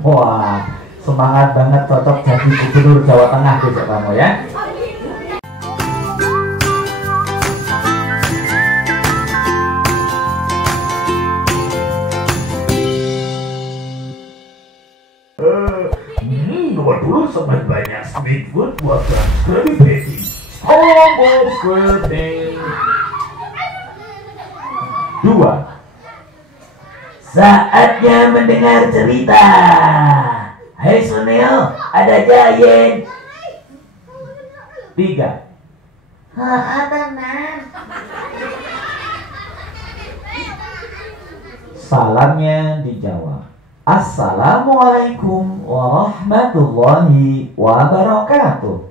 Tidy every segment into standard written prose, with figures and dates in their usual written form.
Wah, semangat banget, cocok jadi gubernur Jawa Tengah besok kamu ya. Nomor 10 sobat banyak street food buatan Krabby Patty. Tombol keriting. 2. Saatnya mendengar cerita. Hai Sunil, ada Jayen. 3. Tenang. Salamnya dijawab. Assalamualaikum warahmatullahi wabarakatuh.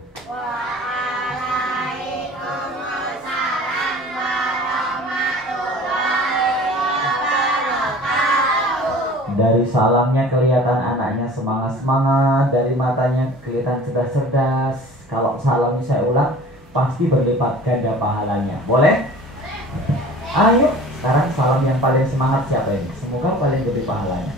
Dari salamnya kelihatan anaknya semangat-semangat, dari matanya kelihatan cerdas-cerdas. Kalau salamnya saya ulang, pasti berlipat ganda pahalanya. Boleh? Ayo, sekarang salam yang paling semangat siapa ini? Semoga paling gede pahalanya.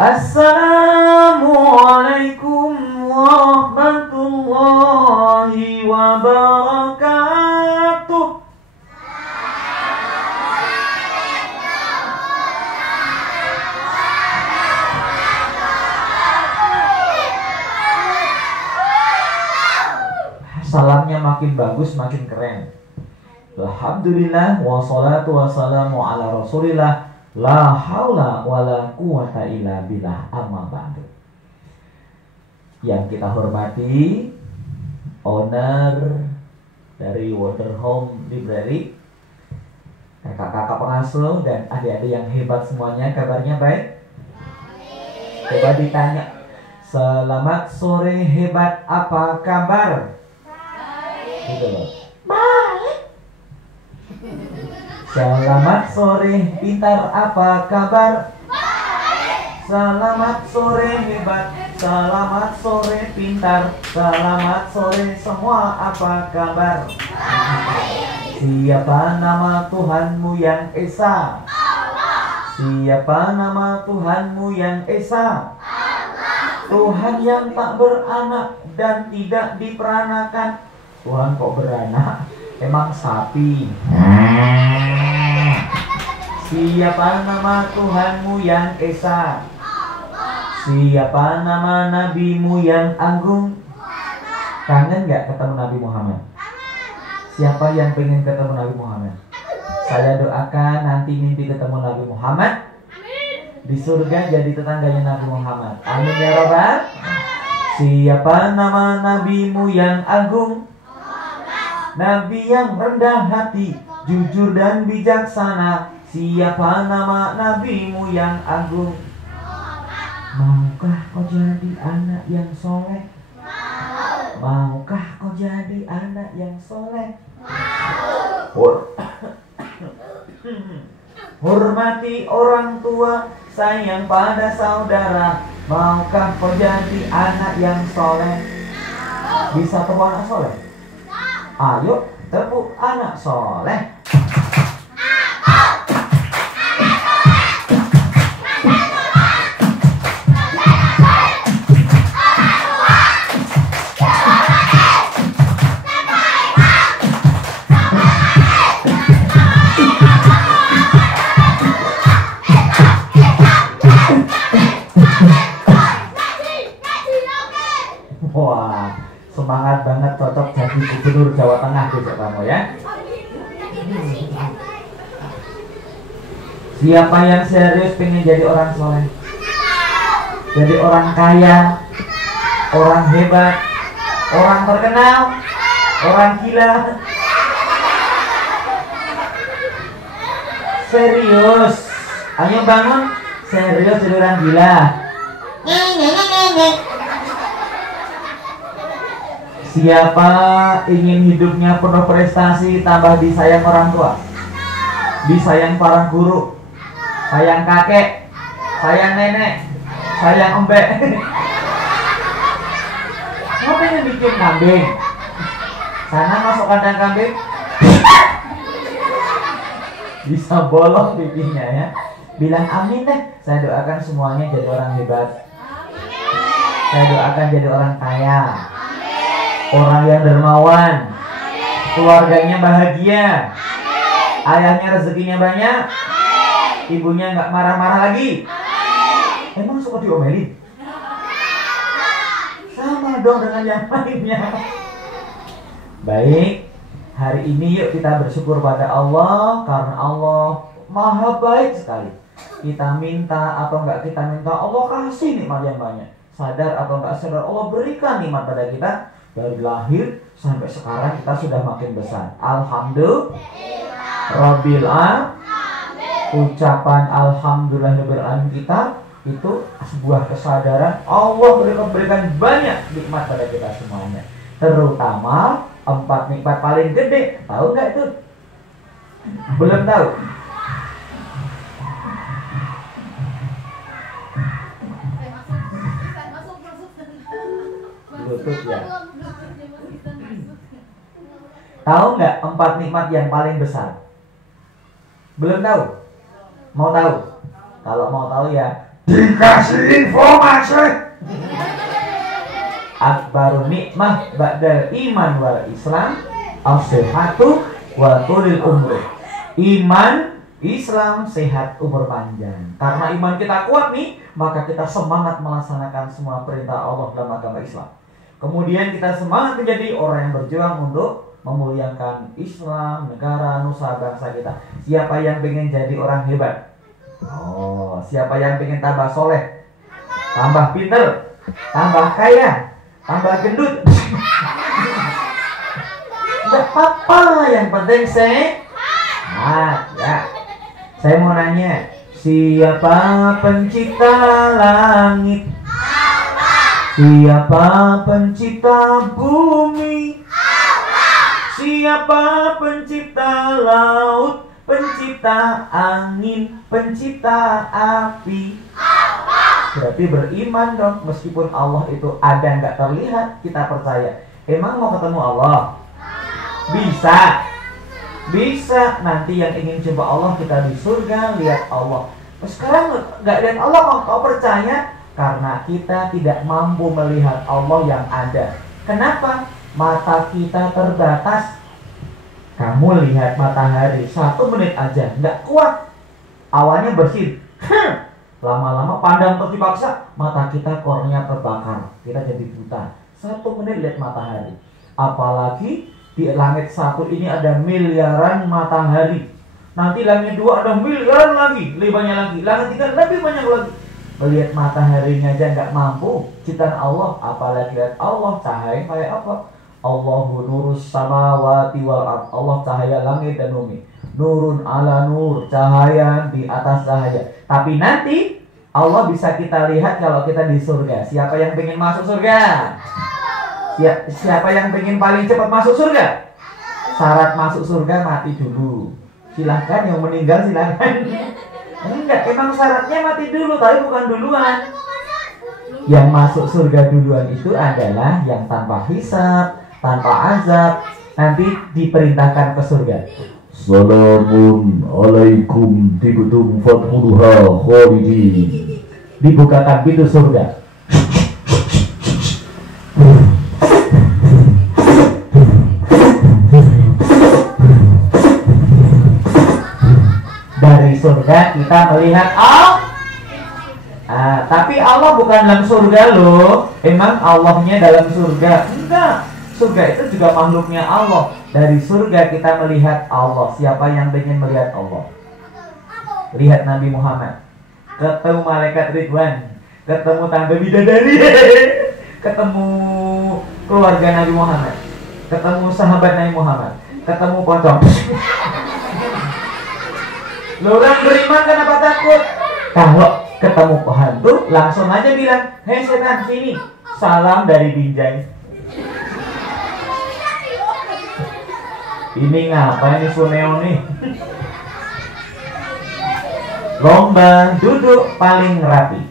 Assalamualaikum warahmatullahi wabarakatuh. Salamnya makin bagus, makin keren. Alhamdulillah wassalatu wassalamu ala rasulillah. La haula wala quwata illa billah, amma ba'du. Yang kita hormati owner dari Waterhome Library, kakak-kakak pengasuh dan adik-adik yang hebat semuanya, kabarnya baik? Coba ditanya, selamat sore hebat, apa kabar? Gitu loh. Baik. Selamat sore pintar, apa kabar? Baik. Selamat sore hebat, selamat sore pintar, selamat sore semua, apa kabar? Baik. Siapa nama Tuhanmu yang Esa? Allah. Siapa nama Tuhanmu yang Esa? Allah. Tuhan yang tak beranak dan tidak diperanakan. Tuhan kok beranak? Emang sapi. Siapa nama Tuhanmu yang Esa? Siapa nama Nabimu yang agung? Kangen gak ketemu Nabi Muhammad? Siapa yang pengen ketemu Nabi Muhammad? Saya doakan nanti mimpi ketemu Nabi Muhammad, di surga jadi tetangganya Nabi Muhammad. Amin ya Rabbal. Siapa nama Nabimu yang agung? Nabi yang rendah hati, jujur dan bijaksana. Siapa nama Nabimu yang agung? Maukah kau jadi anak yang soleh? Maukah kau jadi anak yang soleh? Hormati orang tua, sayang pada saudara. Maukah kau jadi anak yang soleh? Bisa tepuk anak soleh? Ayo tepuk anak soleh. Wah, semangat banget, cocok jadi gubernur Jawa Tengah besok kamu ya. Siapa yang serius pengen jadi orang soleh? Jadi orang kaya, orang hebat, orang terkenal, orang gila. Serius, ayo bangun. Serius jadi orang gila. Siapa ingin hidupnya penuh prestasi, tambah disayang orang tua, disayang para guru, sayang kakek, sayang nenek, sayang embek. Kamu pengen bikin kambing? Sana masuk kandang kambing. Bisa bolong pipinya ya. Bilang amin deh. Saya doakan semuanya jadi orang hebat. Saya doakan jadi orang kaya. Orang yang dermawan. Keluarganya bahagia. Ayahnya rezekinya banyak. Ibunya nggak marah-marah lagi. Emang suka diomelin? Sama dong dengan yang lainnya. Baik, hari ini yuk kita bersyukur pada Allah, karena Allah maha baik sekali. Kita minta atau enggak kita minta, Allah kasih nikmat yang banyak. Sadar atau enggak sadar, Allah berikan nikmat pada kita. Dari lahir sampai sekarang kita sudah makin besar. Alhamdulillah Rabbil Alamin. Ucapan Alhamdulillah Rabbil Alamin kita itu sebuah kesadaran Allah berikan banyak nikmat pada kita semuanya. Terutama 4 nikmat paling gede. Tahu nggak itu? Belum tahu? Bluetooth ya. Tahu nggak 4 nikmat yang paling besar? Belum tahu? Mau tahu? Kalau mau tahu ya dikasih informasi. Akbaru nikmah ba'dal iman wal Islam as-sihhatu wa tulil umur. Iman, Islam, sehat, umur panjang. Karena iman kita kuat nih, maka kita semangat melaksanakan semua perintah Allah dalam agama Islam. Kemudian kita semangat menjadi orang yang berjuang untuk memuliakan Islam, negara, nusa, bangsa kita. Siapa yang pengen jadi orang hebat? Oh, siapa yang pengen tambah soleh, tambah pinter, tambah kaya, tambah gendut? Tidak apa-apa, yang penting sehat ya. Saya mau nanya, siapa pencipta langit? Siapa pencipta bumi? Siapa pencipta laut? Pencipta angin, pencipta api. Berarti beriman dong, meskipun Allah itu ada nggak terlihat, kita percaya. Emang mau ketemu Allah? Bisa. Bisa. Nanti yang ingin jumpa Allah, kita di surga lihat Allah. Sekarang nggak lihat Allah, kau percaya? Karena kita tidak mampu melihat Allah yang ada. Kenapa? Mata kita terbatas. Kamu lihat matahari 1 menit aja, nggak kuat. Awalnya bersih, lama-lama pandang terus dipaksa, mata kita kornea terbakar, kita jadi buta. 1 menit lihat matahari. Apalagi di langit 1 ini ada miliaran matahari. Nanti langit 2 ada miliaran lagi, lebih banyak lagi. Langit 3 lebih banyak lagi. Melihat mataharinya aja nggak mampu, ciptaan Allah. Apalagi lihat Allah, cahaya kayak apa? Allahu nurus samawati wal ard. Allah cahaya langit dan bumi. Nurun ala nur, cahaya di atas cahaya. Tapi nanti Allah bisa kita lihat kalau kita di surga. Siapa yang pengen masuk surga? Siapa yang pengen paling cepat masuk surga? Syarat masuk surga mati dulu. Silahkan yang meninggal silahkan. Enggak, emang syaratnya mati dulu, tapi bukan duluan. Yang masuk surga duluan itu adalah yang tanpa hisab, tanpa azab, nanti diperintahkan ke surga. Assalamun alaikum tibtum fadkhuluha khalidin. Dibukakan pintu surga. Dari surga kita melihat Allah. Tapi Allah bukan dalam surga loh. Emang Allahnya dalam surga? Enggak. Surga itu juga makhluknya Allah. Dari surga kita melihat Allah. Siapa yang ingin melihat Allah? Lihat Nabi Muhammad, ketemu malaikat Ridwan, ketemu tante bidadari, ketemu keluarga Nabi Muhammad, ketemu sahabat Nabi Muhammad, ketemu pocong. Lo orang beriman kenapa takut? Kalau ketemu hantu langsung aja bilang, hei setan sini, salam dari Binjai. Ini ngapain nih Suneo nih? lomba duduk paling rapi.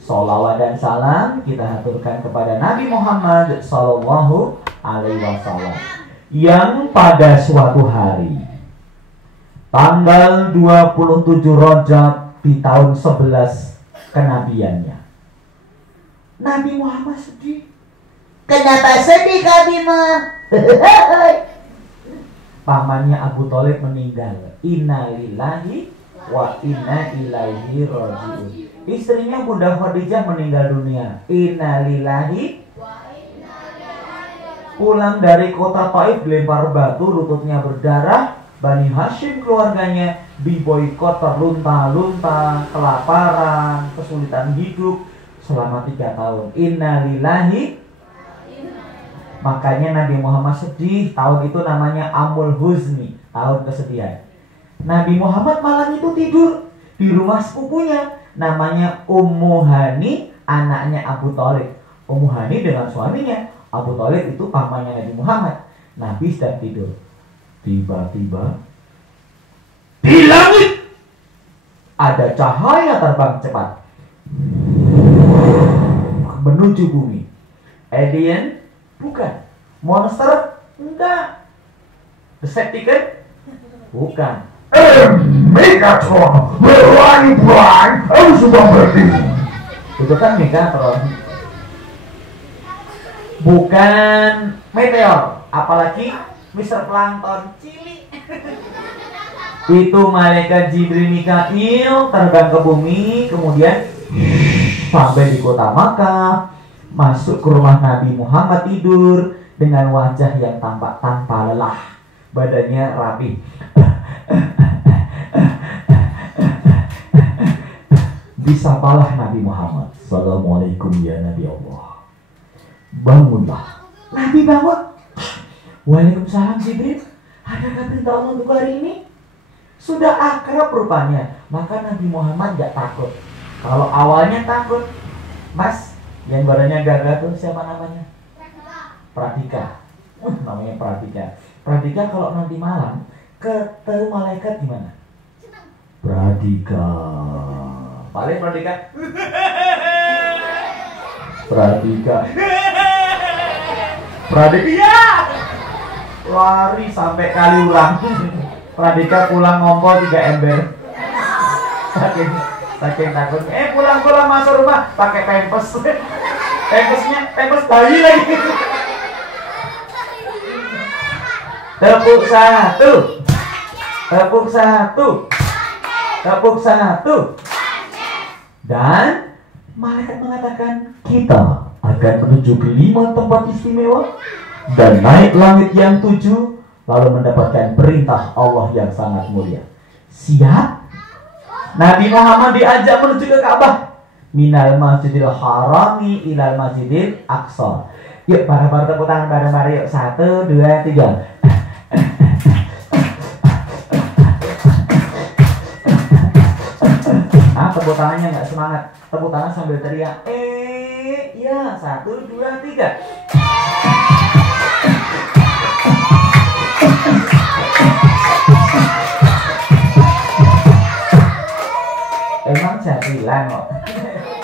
Sholawat dan salam kita haturkan kepada Nabi Muhammad Sallallahu Alaihi Wasallam yang pada suatu hari tanggal 27 Rajab di tahun 11 kenabiannya, Nabi Muhammad sedih. Kenapa sedih kami mah? Pamannya Abu Thalib meninggal. Innalillahi wa inna ilaihi raji'un. Istrinya Bunda Khadijah meninggal dunia. Innalillahi. Pulang dari kota Taif dilempar batu, lututnya berdarah. Bani Hashim keluarganya diboikot, terlunta-lunta, kelaparan, kesulitan hidup selama 3 tahun. Innalillahi. Makanya Nabi Muhammad sedih. Tahun itu namanya Amul Huzni, tahun kesedihan. Nabi Muhammad malam itu tidur di rumah sepupunya, namanya Ummu Hani, anaknya Abu Thalib. Ummu Hani dengan suaminya. Abu Thalib itu pamannya Nabi Muhammad. Nabi sedang tidur. Tiba-tiba di langit ada cahaya terbang cepat menuju bumi. Alien? Bukan. Monster? Enggak. Decepticon? Bukan. Megatron, berani-berani, aku sudah berdiri. Itu kan Megatron. Bukan meteor, apalagi Mr. Plankton cilik. Itu malaikat Jibril Mikail terbang ke bumi, kemudian sampai di kota Makkah, masuk ke rumah Nabi Muhammad tidur dengan wajah yang tampak tanpa lelah, badannya rapi. Disapalah Nabi Muhammad. Assalamualaikum ya Nabi Allah. Bangunlah. Nabi bangun. Waalaikumsalam Jibril. Adakah perintah Allah untuk hari ini? Sudah akrab rupanya. Maka Nabi Muhammad gak takut. Kalau awalnya takut, Mas, yang badannya gagah tuh siapa namanya? Pradika. Namanya Pradika. Pradika kalau nanti malam ketemu malaikat gimana? Pradika. Paling Pradika. Pradika. Pradika. Ya! Lari sampai Kaliurang. Pradika pulang ngompol 3 ember. Saking takutnya. Pulang masuk rumah pakai pampers. Pampers bayi lagi. Tepuk satu. Tepuk satu. Tepuk satu. Dan malaikat mengatakan, kita akan menuju ke 5 tempat istimewa dan naik langit yang 7, lalu mendapatkan perintah Allah yang sangat mulia. Siap? Nabi Muhammad diajak menuju ke Ka'bah. Minal Masjidil Harami ilal Masjidil Aqsa. Yuk, bareng-bareng tepuk tangan bareng-bareng. Yuk, 1, 2, 3. Tepuk tangannya nggak semangat. Tepuk tangan sambil teriak. Ya, 1, 2, 3. Emang jadilan kok.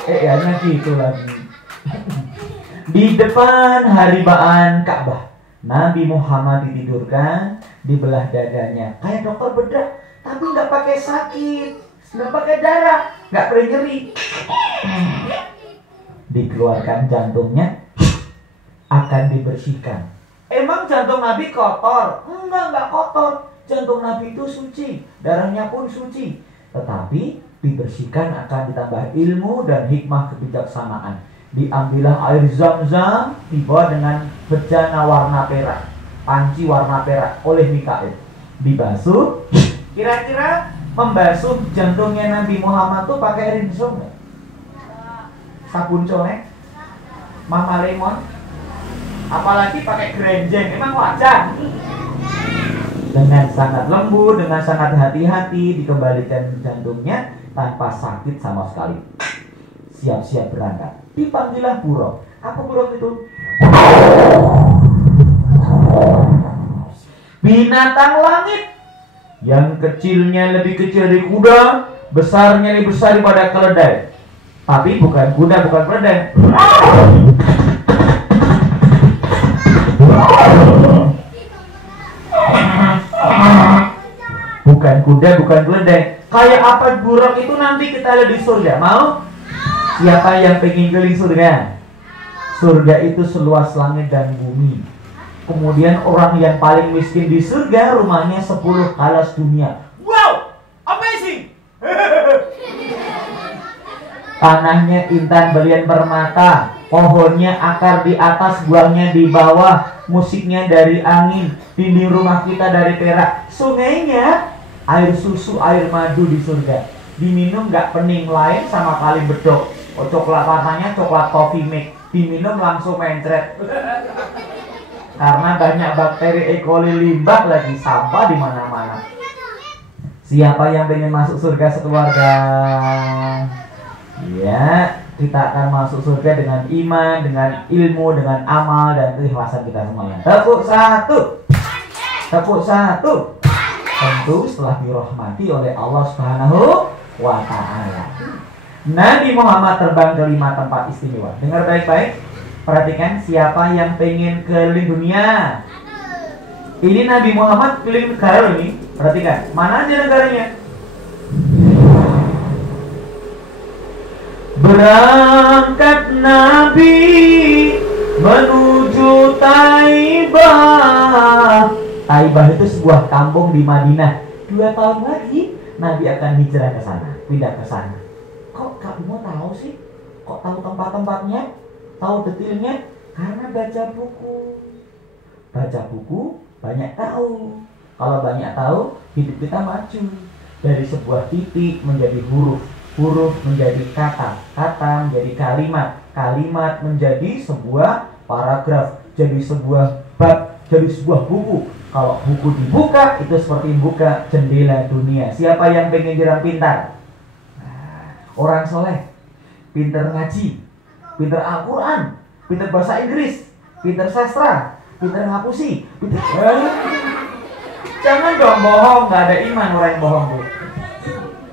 Hanya gitu lagi. Di depan haribaan Ka'bah, Nabi Muhammad ditidurkan di belah dadanya, kayak dokter bedah, tapi nggak pakai sakit, nggak pakai darah, nggak perlu nyeri. Dikeluarkan jantungnya, akan dibersihkan. Emang jantung Nabi kotor? Enggak kotor. Jantung Nabi itu suci, darahnya pun suci. Tetapi dibersihkan akan ditambah ilmu dan hikmah kebijaksanaan. Diambillah air Zam-Zam, dibawa dengan bejana warna perak, panci warna perak oleh Mikail. Dibasuh. Kira-kira membasuh jantungnya Nabi Muhammad tuh pakai rinso nggak? Sabun colek, Mama Lemon, apalagi pakai grenjeng. Emang wajar? Dengan sangat lembut, dengan sangat hati-hati dikembalikan jantungnya tanpa sakit sama sekali. Siap-siap berangkat. Dipanggillah buruk. Apa buruk itu? Binatang langit Yang kecilnya lebih kecil dari kuda, besarnya lebih besar daripada keledai. Tapi bukan kuda, bukan keledai. Bukan kuda, bukan keledai. Kayak apa burung itu nanti kita lihat di surga. Mau? Siapa yang pengen keliling surga? Surga itu seluas langit dan bumi. Kemudian orang yang paling miskin di surga rumahnya 10 alas dunia. Wow, amazing. Tanahnya intan berlian permata, pohonnya akar di atas, buahnya di bawah, musiknya dari angin, dinding rumah kita dari perak, sungainya air susu, air madu di surga. Diminum nggak pening, lain sama kali bedok. Oh, coklat warnanya coklat coffee mix, diminum langsung mencret. Karena banyak bakteri E. coli, limbah lagi, sampah di mana-mana. Siapa yang pengen masuk surga sekeluarga? Ya, kita akan masuk surga dengan iman, dengan ilmu, dengan amal dan keikhlasan kita semuanya. Tepuk satu. Tepuk satu. Tentu setelah dirahmati oleh Allah Subhanahu wa Ta'ala. Nabi Muhammad terbang ke 5 tempat istimewa. Dengar baik-baik. Perhatikan, siapa yang pengen keliling dunia? Ini Nabi Muhammad keliling negara ini. Perhatikan, mana aja negaranya? Berangkat Nabi menuju Taibah. Taibah itu sebuah kampung di Madinah. 2 tahun lagi Nabi akan hijrah ke sana, pindah ke sana. Kok Kak Bimo tahu sih? Kok tahu tempat-tempatnya? Tahu detailnya? Karena baca buku. Baca buku banyak tahu. Kalau banyak tahu, hidup kita maju. Dari sebuah titik menjadi huruf, huruf menjadi kata, kata menjadi kalimat, kalimat menjadi sebuah paragraf, jadi sebuah bab, jadi sebuah buku. Kalau buku dibuka, itu seperti buka jendela dunia. Siapa yang pengen jadi pintar? Orang soleh, pintar ngaji, pintar Al-Quran, pintar bahasa Inggris, pintar sastra, pintar ngapusi, pintar... Jangan dong bohong, nggak ada iman orang yang bohong, Bu.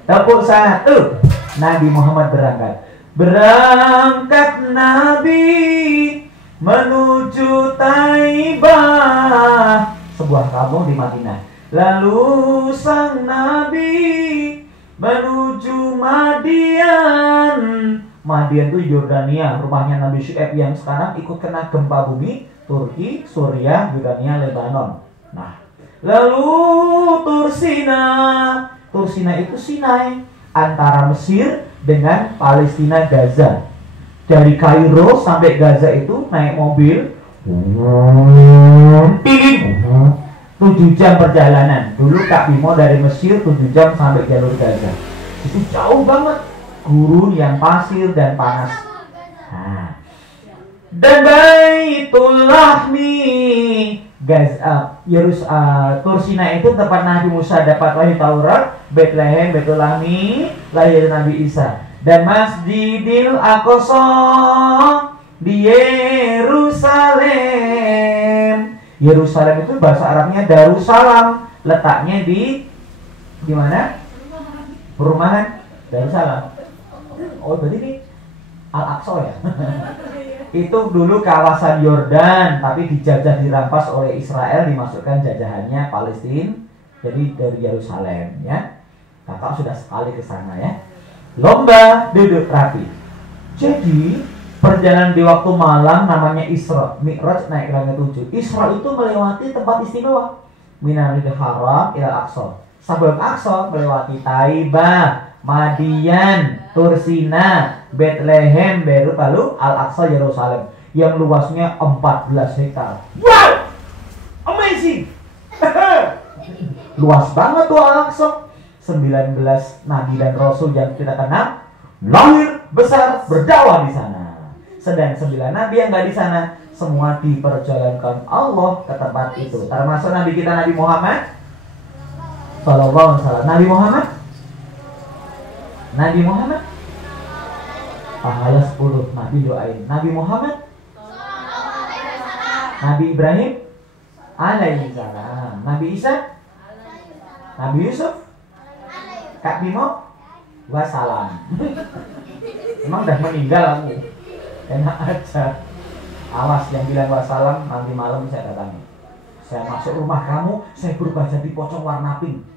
Tepuk satu. Nabi Muhammad berangkat. Berangkat Nabi menuju Taibah, sebuah kampung di Madinah. Lalu sang Nabi menuju Madian. Madian itu Yordania, rumahnya Nabi Syuaib yang sekarang ikut kena gempa bumi. Turki, Suriah, Yordania, Lebanon. Nah, lalu Tursina. Tursina itu Sinai, antara Mesir dengan Palestina, Gaza. Dari Kairo sampai Gaza itu naik mobil 7 jam perjalanan. Dulu Kak Bimo dari Mesir 7 jam sampai jalur Gaza. Itu jauh banget, gurun yang pasir dan panas. Nah. Dan Baitul Lahmi, Tursina itu tempat Nabi Musa dapat wahyu Taurat. Bethlehem, Baitul Lahmi, lahir Nabi Isa. Dan Masjidil Aqsa di Yerusalem. Yerusalem itu bahasa Arabnya Darussalam. Letaknya di mana? Perumahan Darussalam. Oh, berarti ini Al-Aqsa ya. Itu dulu kawasan Yordan, tapi dijajah, dirampas oleh Israel, dimasukkan jajahannya Palestina. Jadi dari Yerusalem ya. Kakak sudah sekali ke sana ya. Lomba duduk rapi. Jadi perjalanan di waktu malam namanya Isra, Mi'raj, naik ke langit 7. Isra itu melewati tempat istimewa. Minal Haram ila Aqsa. Sebelum Aqsa melewati Taibah, Madian, Tursina, Bethlehem, baru lalu Al-Aqsa, Yerusalem yang luasnya 14 hektar. Wow, amazing. Luas banget tuh Al-Aqsa. 19 nabi dan rasul yang kita kenal lahir, besar, berdakwah di sana. Sedang 9 nabi yang nggak di sana, semua diperjalankan Allah ke tempat itu. Termasuk nabi kita Nabi Muhammad sallallahu alaihi wasallam. Nabi Muhammad pahala 10 nabi doain. Nabi Muhammad, Nabi Ibrahim alaihi salam, Nabi Isa Nabi Yusuf, Kak Bimo, wassalam. Emang udah meninggal aku. Enak aja. Awas yang bilang wassalam nanti malam saya datangi. Saya masuk rumah kamu, saya berubah jadi pocong warna pink.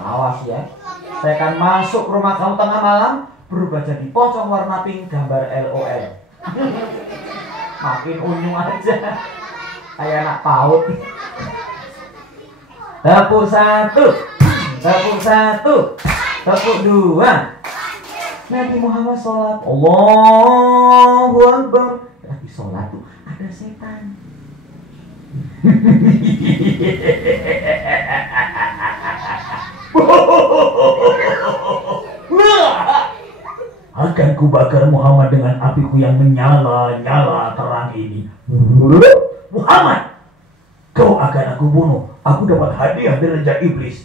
Awas ya. Saya akan masuk rumah kamu tengah malam, berubah jadi pocong warna pink gambar LOL. Makin unyu aja. Kayak anak PAUD. Tepuk 1, tepuk 1, tepuk 2. Nabi Muhammad sholat, Allahu Akbar. Lagi sholat tuh ada setan. Akan kubakar Muhammad dengan apiku yang menyala-nyala terang ini. Muhammad, kau akan aku bunuh. Aku dapat hadiah dari Raja Iblis.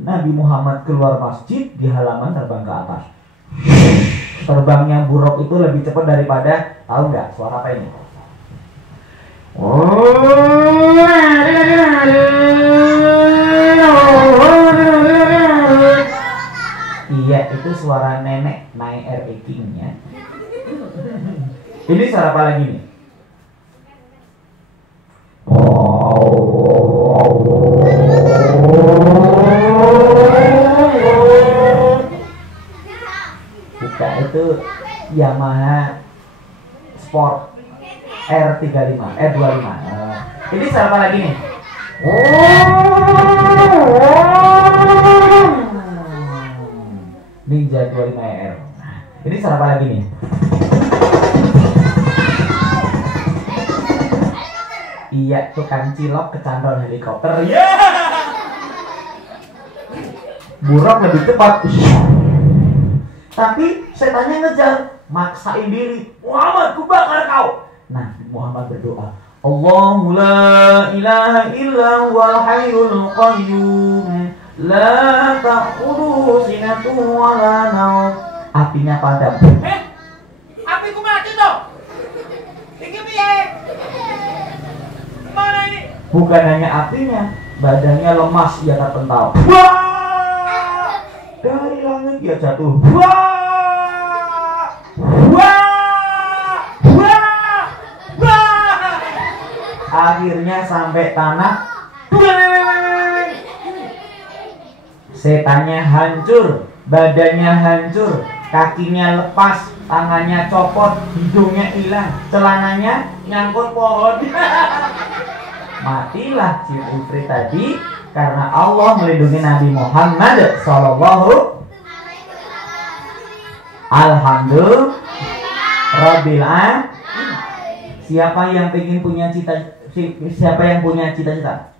Nabi Muhammad keluar masjid di halaman terbang ke atas. Terbangnya buruk itu lebih cepat daripada, tahu nggak suara apa ini? Iya, itu suara nenek naik air baking-nya. Ini suara apa lagi nih? Bukan, itu Yamaha Sport R35, R25. Ini suara apa lagi nih? Ninja 25R. Ini suara apa lagi nih? Iya, tukang cilok kecantol helikopter. Ya. Buruk lebih cepat. Tapi setannya ngejar, maksain diri. Muhammad, ku bakar kau. Nah, Muhammad berdoa, Allahu la ilaha illa huwal hayyul qayyum la ta'khudhuhu sinatun wa la naum. Apinya padam. Apiku mati toh. Iki piye? Mana ini? Bukan hanya apinya, badannya lemas, ia terpental. Wah! Dari langit ia jatuh. Wah! Wah! Wah! Wah! Akhirnya sampai tanah. Setannya hancur, badannya hancur, kakinya lepas, tangannya copot, hidungnya hilang, celananya nyangkut pohon. Matilah si Ifrit tadi karena Allah melindungi Nabi Muhammad sallallahu alhamdulillah rabbil alamin. Siapa yang ingin punya siapa yang punya cita-cita?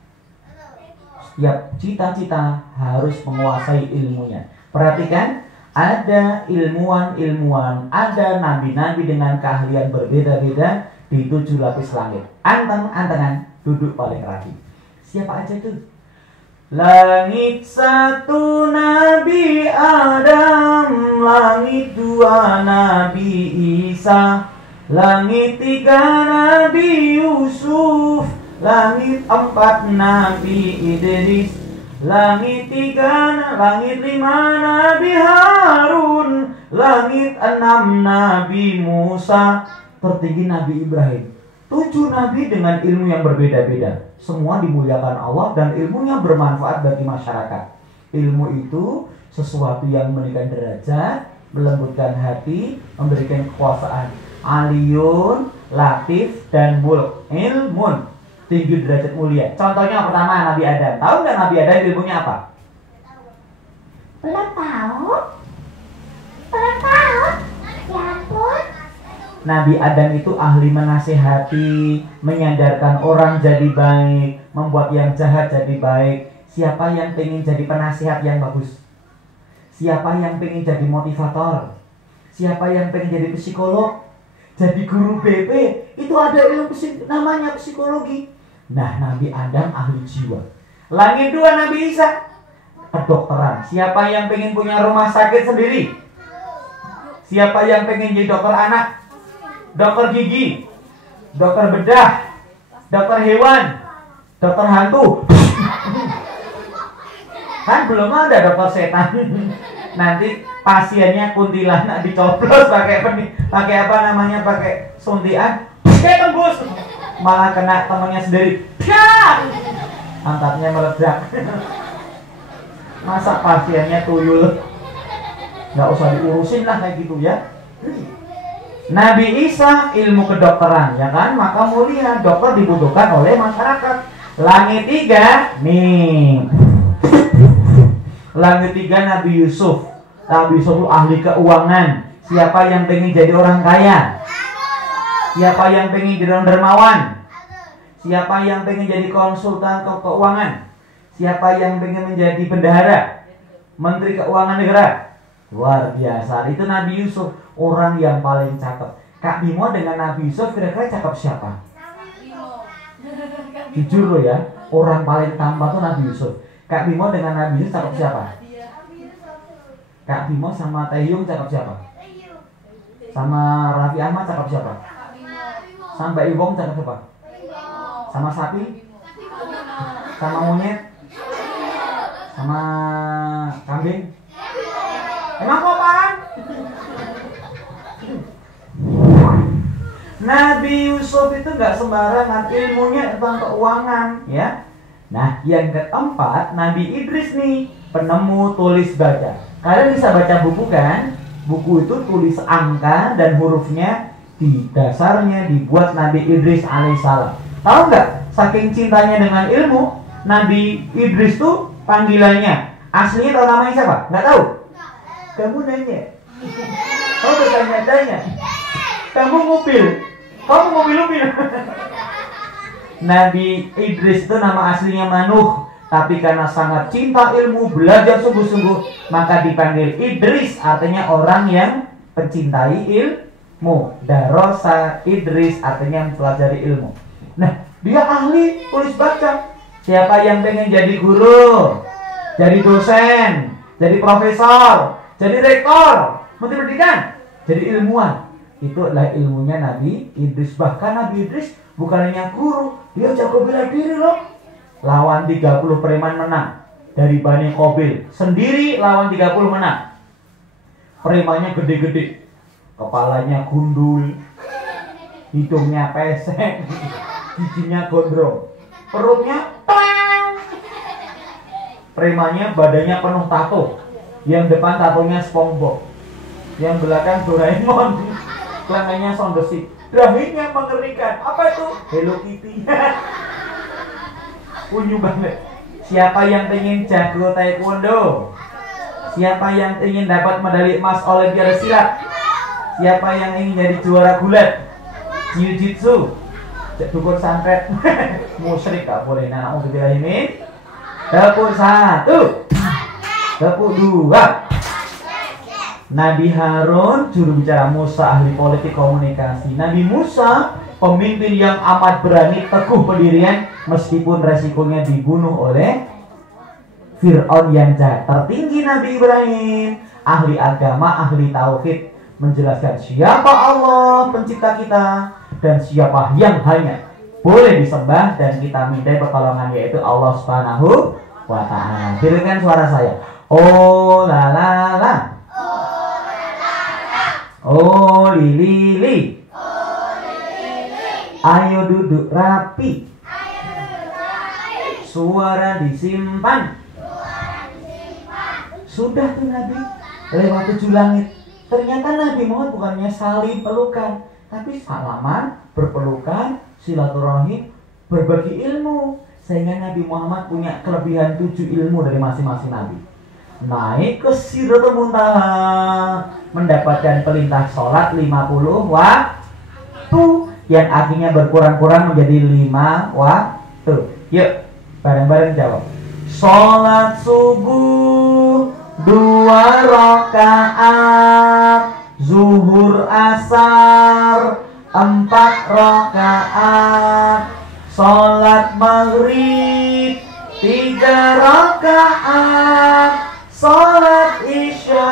Setiap cita-cita harus menguasai ilmunya. Perhatikan, ada ilmuwan-ilmuwan, ada nabi-nabi dengan keahlian berbeda-beda di 7 lapis langit. Anteng-antengan duduk paling rapi. Siapa aja itu? Langit 1 Nabi Adam, langit 2 Nabi Isa, langit 3 Nabi Yusuf, langit 4 Nabi Idris, langit 5 Nabi Harun, langit 6 Nabi Musa, tertinggi Nabi Ibrahim. 7 nabi dengan ilmu yang berbeda-beda. Semua dimuliakan Allah dan ilmunya bermanfaat bagi masyarakat. Ilmu itu sesuatu yang meninggikan derajat, melembutkan hati, memberikan kekuasaan. Aliyun, latif, dan mulk. Ilmun, tinggi derajat mulia. Contohnya pertama Nabi Adam. Tahu nggak Nabi Adam ilmunya apa? Belum tahu. Belum tahu. Ya ampun. Nabi Adam itu ahli menasihati, menyadarkan orang jadi baik, membuat yang jahat jadi baik. Siapa yang pengen jadi penasihat yang bagus? Siapa yang pengen jadi motivator? Siapa yang pengen jadi psikolog? Jadi guru BP? Itu ada ilmu namanya psikologi. Nah, Nabi Adam ahli jiwa. Langit 2 Nabi Isa, kedokteran. Siapa yang pengen punya rumah sakit sendiri? Siapa yang pengen jadi dokter anak? Dokter gigi, dokter bedah, dokter hewan, dokter hantu. Kan belum ada dokter setan. Nanti pasiennya kuntilanak dicoblos pakai apa namanya, pakai suntian, tembus, malah kena temannya sendiri, pantatnya meledak. Masa pasiennya tuyul? Nggak usah diurusin lah kayak gitu ya. Nabi Isa ilmu kedokteran, ya kan? Maka mulia, dokter dibutuhkan oleh masyarakat. Langit 3 nih. Langit 3 Nabi Yusuf. Nabi Yusuf itu ahli keuangan. Siapa yang pengen jadi orang kaya? Siapa yang pengen jadi orang dermawan? Siapa yang pengen jadi konsultan keuangan? Siapa yang pengen menjadi bendahara, menteri keuangan negara? Luar biasa. Itu Nabi Yusuf, orang yang paling cakep. Kak Bimo dengan Nabi Yusuf kira-kira cakep siapa? Jujur lo ya, orang paling tampan tuh Nabi Yusuf. Kak Bimo dengan Nabi Yusuf cakep siapa? Kak Bimo sama Taehyung cakep siapa? Sama Raffi Ahmad cakep siapa? Sama Mbak Ibong cakep siapa? Sama sapi? Sama monyet? Sama kambing? Emang kok apaan? Nabi Yusuf itu nggak sembarangan, ilmunya tentang keuangan, ya. Nah, yang keempat Nabi Idris nih, penemu tulis baca. Kalian bisa baca buku kan? Buku itu tulis angka dan hurufnya di dasarnya dibuat Nabi Idris alaihissalam. Tahu nggak? Saking cintanya dengan ilmu, Nabi Idris tuh panggilannya aslinya tahu namanya siapa? Nggak tahu? Kamu nanya. Kamu bertanya-tanya. Kamu mobil. Kamu mobil. Nabi Idris itu nama aslinya Manuh, tapi karena sangat cinta ilmu, belajar sungguh-sungguh, maka dipanggil Idris, artinya orang yang pencintai ilmu. Darosa Idris artinya mempelajari ilmu. Nah, dia ahli tulis baca. Siapa yang pengen jadi guru, jadi dosen, jadi profesor, jadi rektor, menteri pendidikan, jadi ilmuwan, itu adalah ilmunya Nabi Idris. Bahkan Nabi Idris bukan hanya guru, dia jago bela diri loh. Lawan 30 preman menang dari Bani Qabil. Sendiri lawan 30 menang. Premannya gede-gede, kepalanya gundul, hidungnya pesek, giginya gondrong, perutnya tang. Premannya badannya penuh tato. Yang depan tatonya SpongeBob, yang belakang Doraemon, celananya Sondesit, dahinya mengerikan. Apa itu? Hello Kitty. Unyu banget. Siapa yang ingin jago taekwondo? Siapa yang ingin dapat medali emas Olimpiade silat? Siapa yang ingin jadi juara gulat? Jiu-jitsu? Dukun santet? Musyrik gak boleh. Nah, mau kita ini. Tepuk 1, tepuk 2. Nabi Harun, juru bicara Musa, ahli politik komunikasi. Nabi Musa, pemimpin yang amat berani, teguh pendirian, meskipun resikonya dibunuh oleh Fir'aun yang jahat. Tertinggi Nabi Ibrahim, ahli agama, ahli tauhid, menjelaskan siapa Allah pencipta kita dan siapa yang hanya boleh disembah dan kita minta pertolongan, yaitu Allah Subhanahu wa ta'ala. Dengarkan suara saya. Oh la la la, oh li li, ayo duduk rapi, suara disimpan. Sudah tuh Nabi lewat 7 langit. Ternyata Nabi Muhammad bukannya saling pelukan, tapi salaman, berpelukan, silaturahim, berbagi ilmu. Sehingga Nabi Muhammad punya kelebihan 7 ilmu dari masing-masing Nabi. Naik ke Sidratul Muntaha, mendapatkan perintah sholat 50 waktu, yang akhirnya berkurang-kurang menjadi 5 waktu. Yuk, bareng-bareng jawab. Sholat subuh 2 rakaat, zuhur asar 4 rakaat, sholat maghrib 3 rakaat, sholat isya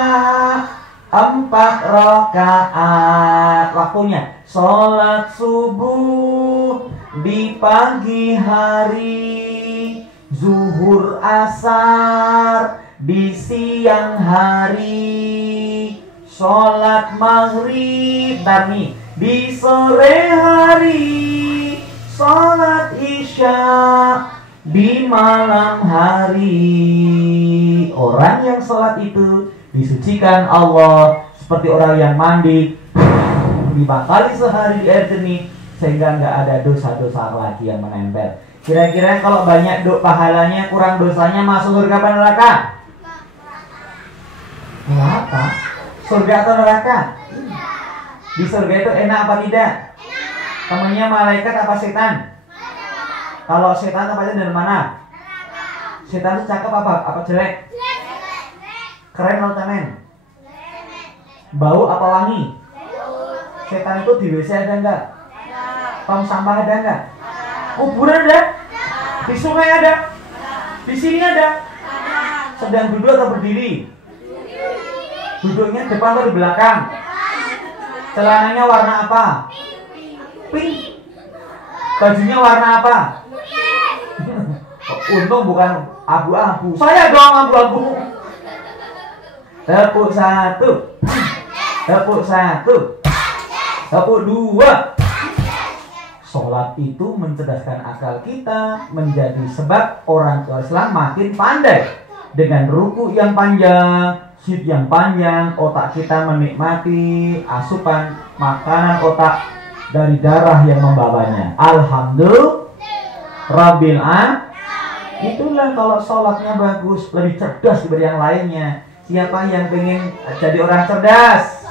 4 rakaat. Waktunya sholat subuh di pagi hari, zuhur asar di siang hari, sholat maghrib di sore hari, sholat isya di malam hari. Orang yang sholat itu disucikan Allah seperti orang yang mandi 5 kali sehari di air jernih, sehingga nggak ada dosa-dosa lagi yang menempel. Kira-kira kalau banyak pahalanya kurang dosanya, masuk surga apa neraka? Neraka. Surga atau neraka? Di surga itu enak apa tidak? Temannya malaikat apa setan? Kalau setan tempatnya dari mana? Setan itu cakep apa jelek? Keren atau temen? Bau apa wangi? Setan itu di WC ada enggak? Tong sampah ada enggak? Kuburan ada? Di sungai ada? Di sini ada? Sedang duduk atau berdiri? Duduknya depan atau di belakang? Celananya warna apa? Pink. Bajunya warna apa? Untung bukan abu-abu. Saya dong abu-abu. Tepuk 1, tepuk 1, tepuk 2. Sholat itu mencerdaskan akal kita, menjadi sebab orang tua Islam makin pandai. Dengan ruku yang panjang, sujud yang panjang, otak kita menikmati asupan makanan otak dari darah yang membawanya. Alhamdulillah Rabbil Alamin. Itulah kalau sholatnya bagus, lebih cerdas dibanding yang lainnya. Siapa yang pengen jadi orang cerdas,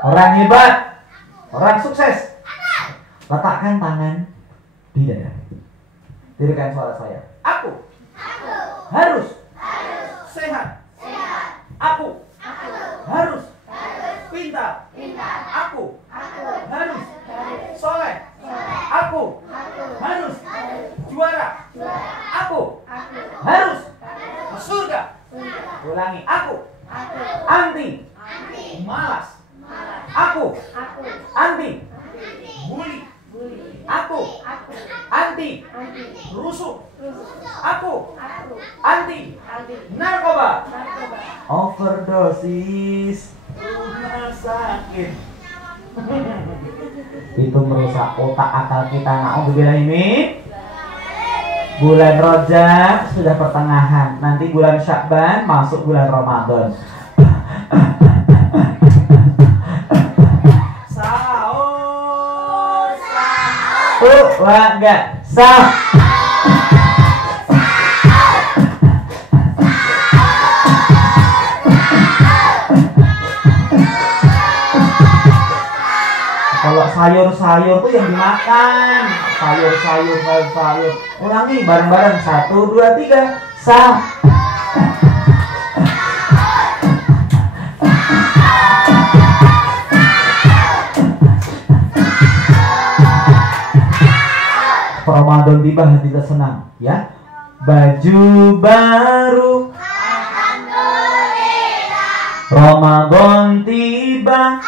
orang hebat, orang sukses? Letakkan tangan di dada. Dirikan suara saya. Aku harus sehat. Aku harus pintar. Aku harus soleh. Aku harus juara. Aku harus surga. Ulangi. Aku anti malas. Aku anti bully. Aku anti rusuh. Aku anti narkoba. Overdosis rumah sakit. Itu merusak otak akal kita. Na'udzubillah ini. Bulan Rajab sudah pertengahan, nanti bulan Sya'ban masuk bulan Ramadan. Sahur, enggak sah. Kalau sayur-sayur tuh yang dimakan. Sayur. Ulangi bareng-bareng. 1, 2, 3. Sah. Ramadan tiba, hati kita senang, ya. Baju baru. Alhamdulillah. Ramadan tiba.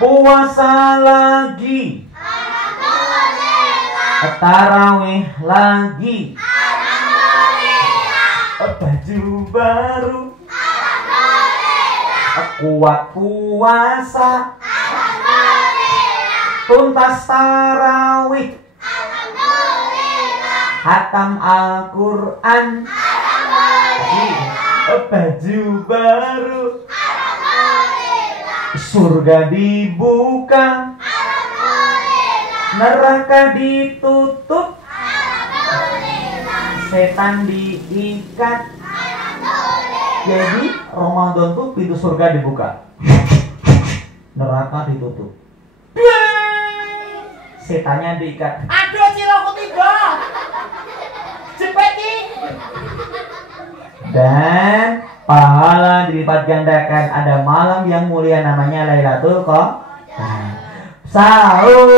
Puasa lagi. Alhamdulillah. Tarawih lagi. Alhamdulillah. Baju baru. Alhamdulillah. Kuat puasa. Alhamdulillah. Tuntas tarawih. Alhamdulillah. Hatam Al-Quran. Alhamdulillah. Baju baru. Surga dibuka. Alhamdulillah. Neraka ditutup. Alhamdulillah. Setan diikat. Alhamdulillah. Jadi Ramadan tuh pintu surga dibuka, neraka ditutup, setannya diikat. Aduh cilokku tiba. Cepeti. Dan pahala dilipat gandakan. Ada malam yang mulia namanya Lailatul Qadar. Sahur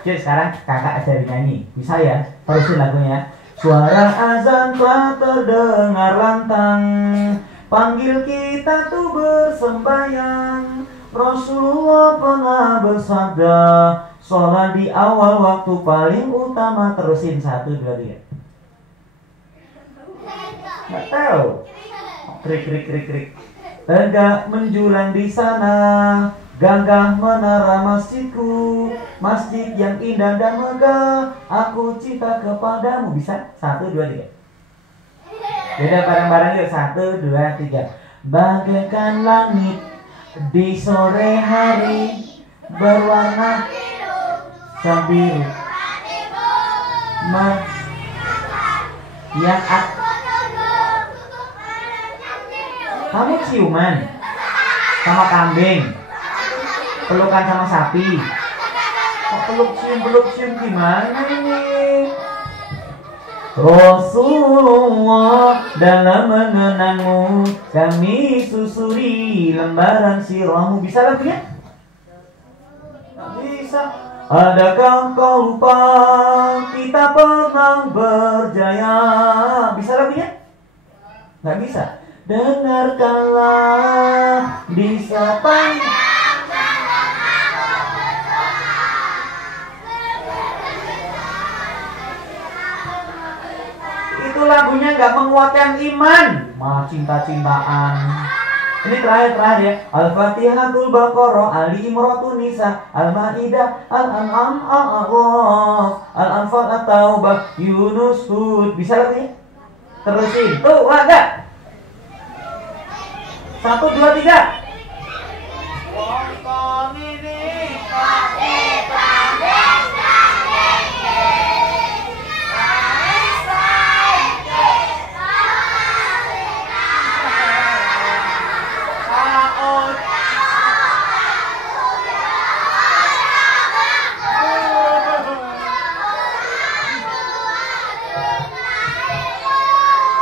Oke, sekarang kakak ajarin nyanyi. Bisa ya? Terusin lagunya. Suara azan telah terdengar lantang, panggil kita tuh bersembahyang. Rasulullah pernah bersabda, sholat di awal waktu paling utama. Terusin 1, 2, 3. Nggak tahu. Krik. Tegak menjulang di sana, gagah menara masjidku, masjid yang indah dan megah. Aku cinta kepadamu. Bisa? 1, 2, 3. Beda bareng-bareng yuk. 1, 2, 3. Bagaikan langit di sore hari, berwarna biru, yang kamu ciuman sama kambing, pelukan sama sapi. Kok peluk cium gimana ini? Rasulullah, dalam mengenangmu kami susuri lembaran sirahmu. Bisa lagunya? Nggak bisa. Adakah kau lupa kita pernah berjaya? Bisa lagunya? Nggak bisa. Dengarkanlah di sepanjang itu lagunya nggak menguatkan iman, malah cinta-cintaan. Ini terakhir ya. Al-Fatihatul Baqarah, Ali Imran, Nisa, Al-Maidah, Al-An'am, Al-A'raf, Al-Anfal, At-Taubah, Yunus, Hud. Bisa lagunya? Terusin. Tuh, ada. 1, 2, 3.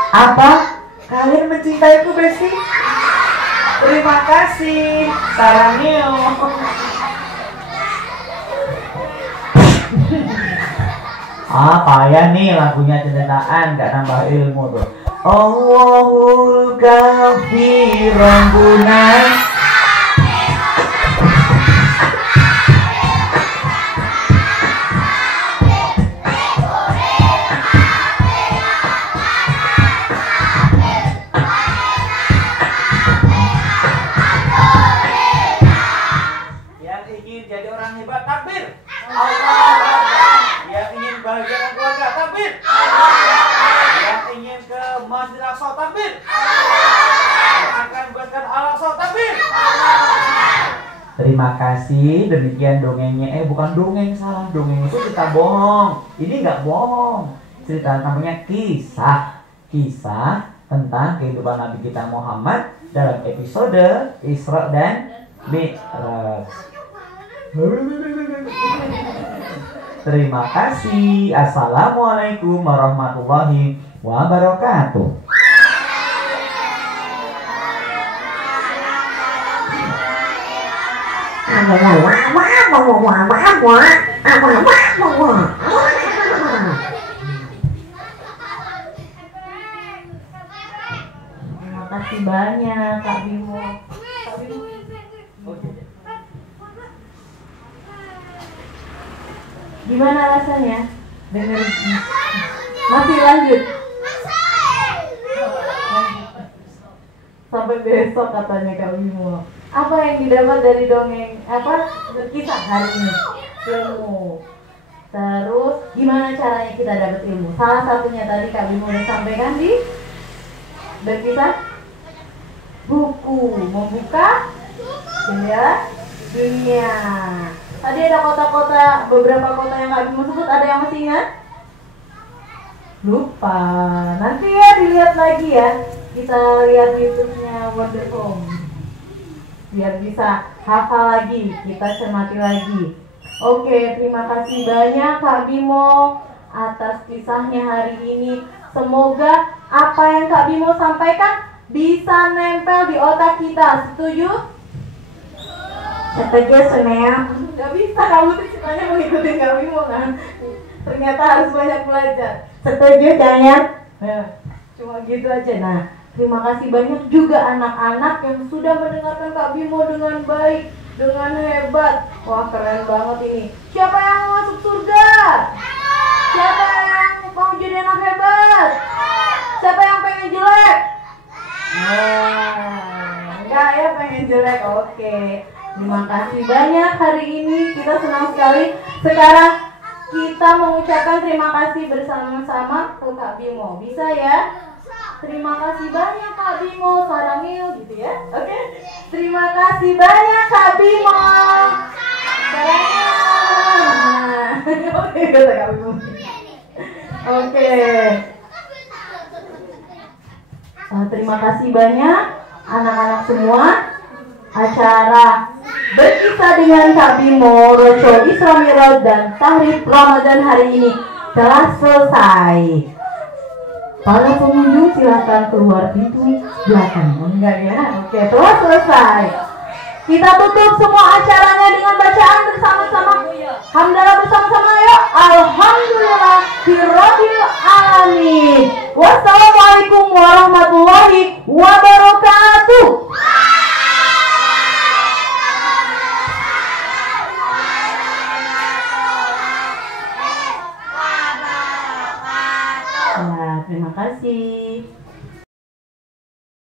Apa? Kalian mencintaiku, Besti? Terima kasih, Saranio. Payah nih lagunya cintaan, gak nambah ilmu tuh. Allahul kafi Rabbuna. Terima kasih, demikian dongengnya. Bukan dongeng, salah. Dongeng itu cerita bohong. Ini nggak bohong. Cerita namanya kisah. Kisah tentang kehidupan Nabi kita Muhammad dalam episode Isra dan Mi'raj. Terima kasih. Assalamualaikum warahmatullahi wabarakatuh. Terima kasih banyak Kak Bimo. Gimana rasanya? Dengar masih lanjut. Sampai besok katanya Kak Bimo. Apa yang didapat dari dongeng kisah hari ini? Ilmu. Terus gimana caranya kita dapat ilmu? Salah satunya tadi Kak Bimo udah sampaikan di berkisah buku, membuka dunia. Tadi ada kota-kota, beberapa kota yang Kak Bimo sebut, ada yang masih ingat? Lupa. Nanti ya dilihat lagi ya. Kita lihat YouTube-nya Wonder Home. Biar bisa hafal lagi, kita cermati lagi. Oke, terima kasih banyak Kak Bimo atas kisahnya hari ini. Semoga apa yang Kak Bimo sampaikan bisa nempel di otak kita. Setuju? Setuju, Sunea. Gak bisa, kamu tuh ceritanya mengikuti Kak Bimo kan. Ternyata harus banyak belajar. Setuju, Dayat. Nah, cuma gitu aja. Nah, Terima kasih banyak juga anak-anak yang sudah mendengarkan Kak Bimo dengan baik, dengan hebat. Wah, keren banget ini. Siapa yang mau masuk surga? Siapa yang mau jadi anak hebat? Siapa yang pengen jelek? Enggak ya, pengen jelek. Oke. Terima kasih banyak hari ini. Kita senang sekali. Sekarang kita mengucapkan terima kasih bersama-sama ke Kak Bimo. Bisa ya? Terima kasih banyak Kak Bimo, sarangil gitu ya. Oke. Terima kasih banyak Kak Bimo. Sarangil. Oke, kata Kak Bimo. Oke. Terima kasih banyak anak-anak semua. Acara berkisah dengan Kak Bimo, Roadshow Isra Mi'raj dan Tahrif Ramadan hari ini telah selesai. Para pengunjung silakan keluar pintu belakang. Enggak ya? Oke, telah selesai. Kita tutup semua acaranya dengan bacaan bersama-sama. Hamdalah bersama-sama yuk. Alhamdulillah Rabbil alamin. Wassalamualaikum warahmatullahi wabarakatuh. Terima kasih.